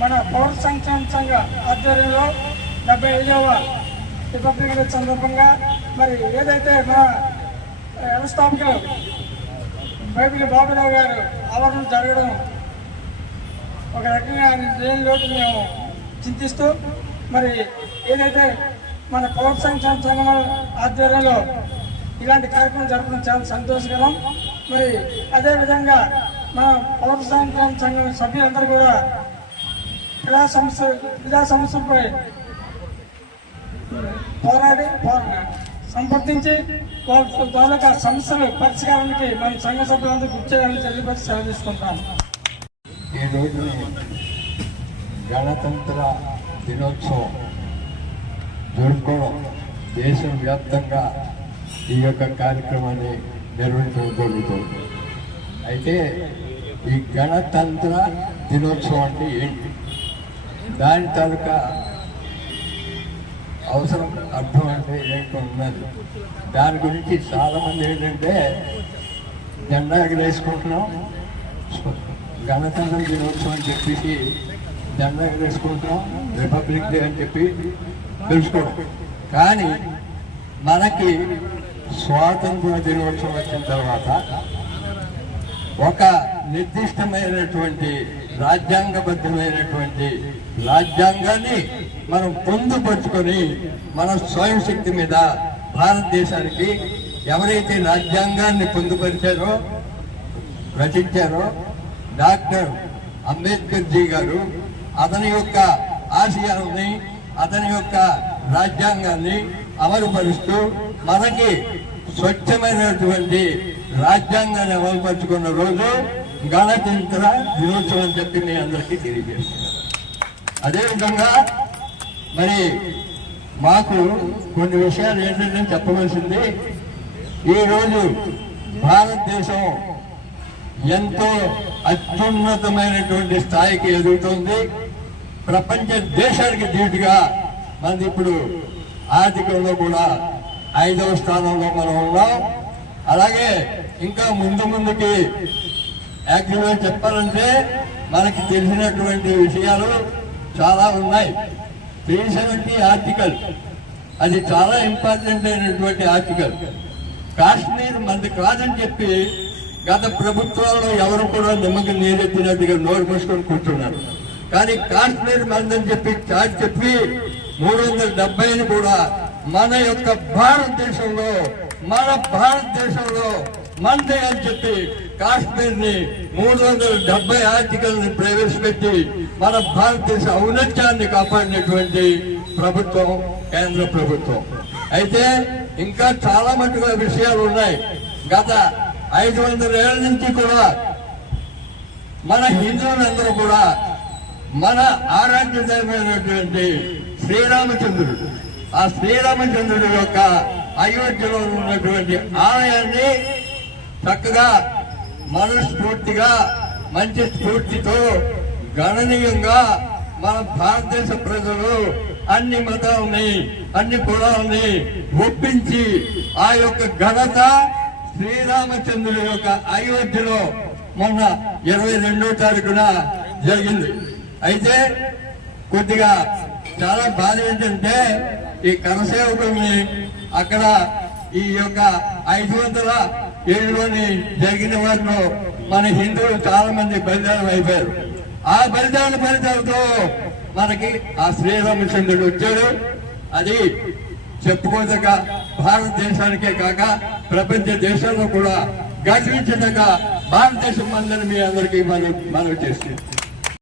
మన పౌర సంక్షేమ సంఘ ఆధ్వర్యంలో 75వ రిపబ్లిక్ డే సందర్భంగా మరి ఏదైతే మన వ్యవస్థాపకులు బైబిలి బాబురావు గారు ఆవరణ జరగడం ఒక రకంగా లేని లోటు మేము చింతిస్తూ మరి ఏదైతే మన పౌర సంక్షేమ సంఘం ఆధ్వర్యంలో ఇలాంటి కార్యక్రమం జరపడం చాలా సంతోషకరం. మరి అదేవిధంగా మన పౌర సంక్షేమ సంఘం సభ్యులందరూ కూడా ప్రజా సమస్యలపై పోరాడి సంప్రదించి వాళ్ళ సమస్యలు పరిష్కారానికి మన సంఘ సభ్యులందరూ గుర్తు చేయాలని తెలియపరిచి సెలవు తీసుకుంటాను. ఈ రోజు గణతంత్ర దినోత్సవం జరుపుకోవడం దేశవ్యాప్తంగా ఈ యొక్క కార్యక్రమాన్ని నిర్వహించడం జరుగుతుంది. అయితే ఈ గణతంత్ర దినోత్సవం అంటే ఏంటి, దాని తాలూకా అవసరం అర్థం అంటే ఏంటో ఉన్నది. దాని గురించి చాలామంది ఏంటంటే జెండా ఎగరేసుకుంటున్నాం, గణతంత్ర దినోత్సవం అని చెప్పేసి జెండా ఎగరేసుకుంటున్నాం, రిపబ్లిక్ డే అని చెప్పి తెలుసుకోవడం. కానీ మనకి స్వాతంత్ర దినోత్సవం వచ్చిన తర్వాత ఒక నిర్దిష్టమైనటువంటి రాజ్యాంగబద్ధమైనటువంటి రాజ్యాంగాన్ని మనం పొందుపరుచుకొని మన స్వయం శక్తి మీద భారతదేశానికి ఎవరైతే రాజ్యాంగాన్ని పొందుపరిచారో రచించారో డాక్టర్ అంబేద్కర్ జీ గారు అతని యొక్క ఆశయాలని అతని యొక్క రాజ్యాంగాన్ని అమలుపరుస్తూ మనకి స్వచ్ఛమైనటువంటి రాజ్యాంగాన్ని అమలుపరుచుకున్న రోజు గణతంత్ర దినోత్సవం అని చెప్పి మీ అందరికీ తెలియజేస్తున్నాను. అదేవిధంగా మరి మాకు కొన్ని విషయాలు ఏంటంటే చెప్పవలసింది, ఈరోజు భారతదేశం ఎంతో అత్యున్నతమైనటువంటి స్థాయికి ఎదుగుతుంది. ప్రపంచ దేశానికి ధీటుగా మనది ఇప్పుడు ఆర్థికంలో కూడా 5వ స్థానంలో మనం ఉన్నాం. అలాగే ఇంకా ముందుకి యాక్చువల్గా చెప్పాలంటే మనకి తెలిసినటువంటి విషయాలు చాలా ఉన్నాయి. 370 ఆర్టికల్, అది చాలా ఇంపార్టెంట్ అయినటువంటి ఆర్టికల్. కాశ్మీర్ మనది కాదని చెప్పి గత ప్రభుత్వాల్లో ఎవరు కూడా నిమ్మకి నీరెత్తినట్టుగా నోరు మూసుకొని కూర్చున్నారు. కానీ కాశ్మీర్ మనదని చెప్పి చెప్పి 370ని కూడా మన యొక్క భారతదేశంలో మనదే అని చెప్పి కాశ్మీర్ ని 370 ఆర్టికల్ ని ప్రవేశపెట్టి మన భారతదేశ ఔన్నత్యాన్ని కాపాడినటువంటి ప్రభుత్వం కేంద్ర ప్రభుత్వం. అయితే ఇంకా చాలా మటుగా విషయాలు ఉన్నాయి. గత 500 ఏళ్ల నుంచి కూడా మన హిందువులందరూ కూడా మన ఆరాధ్య దైవమైనటువంటి శ్రీరామచంద్రుడు, ఆ శ్రీరామచంద్రుడి యొక్క అయోధ్యలో ఉన్నటువంటి ఆలయాన్ని చక్కగా మనస్ఫూర్తిగా మంచి స్ఫూర్తితో గణనీయంగా మన భారతదేశ ప్రజలు అన్ని మతాలని అన్ని కులాలని ఒప్పించి ఆ యొక్క ఘనత శ్రీరామచంద్రుడి యొక్క అయోధ్యలో మొన్న 22వ తారీఖున జరిగింది. అయితే కొద్దిగా చాలా బాధ ఏంటంటే ఈ కరసేవకుల్ని అక్కడ ఈ యొక్క 507లోని జరిగిన వాటిలో మన హిందువులు చాలా మంది బలిదానం అయిపోయారు. ఆ బలిదాన ఫలితాలతో మనకి ఆ శ్రీరామచంద్రుడు వచ్చాడు. అది చెప్పుకోదగ్గ భారతదేశానికే కాక ప్రపంచ దేశాల్లో కూడా గర్వించదగ్గ భారతదేశం అందరినీ మీ అందరికీ మనం చేస్తుంది.